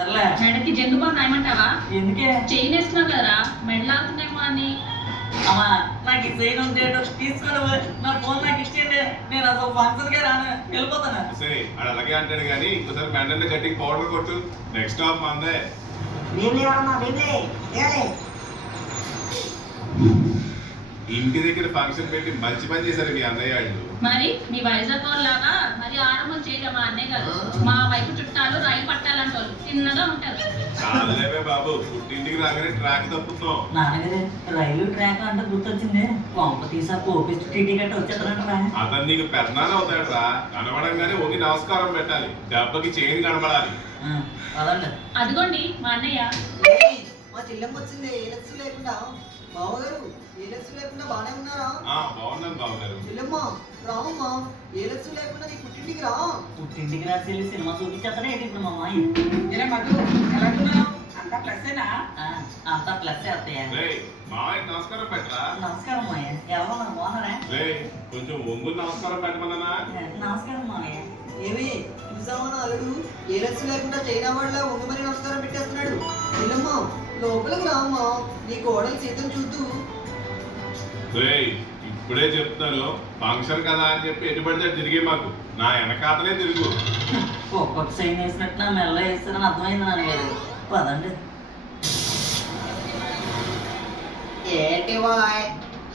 మెడకి జంగు బాగా నాయమంటావా? ఎందుకే చైన్ వేసుకున్నావు కదరా, మెడలాగుతున్నాయేమో అని. అమ్మా నాకు ఈ చైన్ ఉంది తీసుకుని నా ఫోన్ నాకు ఇచ్చేయండి. నేను అసలు ఫంక్షన్ గా రాను, వెళ్ళిపోతాను. అది అలాగే అంటాడు కానీ ఇంకోసారి మెండల్ని గట్టికి పౌడర్ కొట్టు. నెక్స్ట్ స్టాప్ మందే. ఇంటి దగ్గర ఫంక్షన్ పెట్టి మంచి పని చేశారు మీ అన్నయ్య వాళ్ళు. మరి మీ వైజాగ్ లాగా మరి ఆరంభం చేయడం మా అన్నయ్య గారు. మా వైపు చుట్టాలు రైలు పట్టాలంటే వాళ్ళు చిన్నగా ఉంటారు. చాలులేవే బాబు, పుట్టింటికి రాగానే ట్రాక్ తప్పుతున్నాం. నాన్నగారు రైలు ట్రాక్ అంటే గుర్తొచ్చింది. కొంప తీసా పోపిస్ట్ టీటీ గట్ట వచ్చేస్తానంటరా. అతను నీకు పెద్దనాన్న అవుతాడు రా. కనబడంగానే వంగి నమస్కారం పెట్టాలి, దెబ్బకి చేయని కనబడాలి. అదండి అదిగోండి మా అన్నయ్య. మా చెల్లెమ్మ వచ్చింది. ఏలక్స్ లేకుండా బావగారు, ఏలక్స్ లేకుండా బానే ఉన్నారా? బాగున్నాను బావగారు. చెల్లెమ్మ రావమ్మా, ఏలక్స్ లేకుండా నీ పుట్టింటికి రా. పుట్టింటికి రాసి వెళ్ళి సినిమా చూపించేస్తానే ఏంటి ఇప్పుడు మా అమ్మాయి? అంతా ప్లస్ చేస్తాయా? మావయ్య నమస్కారం పెట్టరా. నమస్కారం మాయ. ఎవరో మన బాగున్నారా? కొంచెం ఒంగులు నమస్కారం పెట్టమన్నా. నమస్కారం మాయ. ఏమి చూసావా నా అల్లుడు? ఏలక్స్ లేకుండా చైనా వాళ్ళ ఉండి మరి నమస్కారం పెట్టేస్తున్నాడు. చెల్లెమ్మ లోపలికి రామ్మా, నీ కోడలు సీతను చూద్దు. ఇప్పుడే చెప్తున్నాను, ఫంక్షన్ కదా అని చెప్పి ఎటుబడితే తిరిగే మాకు. నా వెనకాతలే తిరుగు. ఒక్కొక్క సైన్ వేసినట్టు నా మెల్ల వేస్తానని అర్థమైంది నాన్నగారు. పదండి. ఏంటి వాయ్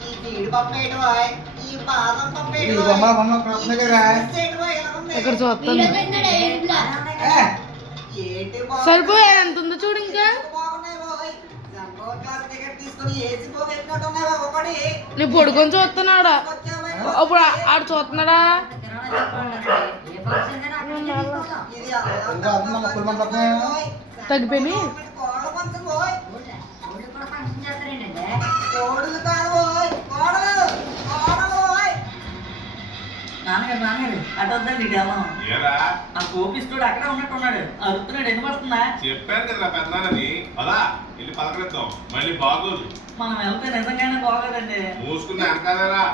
ఈ జీడి పప్పు ఏంటి వాయ్, ఈ బాదం పప్పు ఏంటి ఇక్కడ చూస్తాను ఏంటి సరిపోయా ఎంత ఉందో చూడు. ఇంకా బాగున్నాయి బాయ్. జంబో క్లాస్ టికెట్ తీసుకొని ఏసీ పోగెట్టినట్టు ఉన్నాయి బాయ్. ఒకటి నీ పొడుకొని చూస్తున్నాడా? అప్పుడు ఆడు చూస్తున్నాడా? తగ్గిపోయి నాన్నగారు నాన్నగారు అటు వద్దండి ఇదేమో. ఏరా ఆ కోపిస్తుడు అక్కడే ఉన్నట్టున్నాడు. అరుతున్నాడు. ఎన్ని పడుతుందా? చెప్పాను కదరా పెద్దనాన్నని. అలా వెళ్ళి పలకరిద్దాం. మళ్ళీ బాగోదు. మనం వెళ్తే నిజంగానే బాగోదండి. మూసుకున్న వెనకాలరా.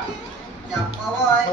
చెప్పబోయ్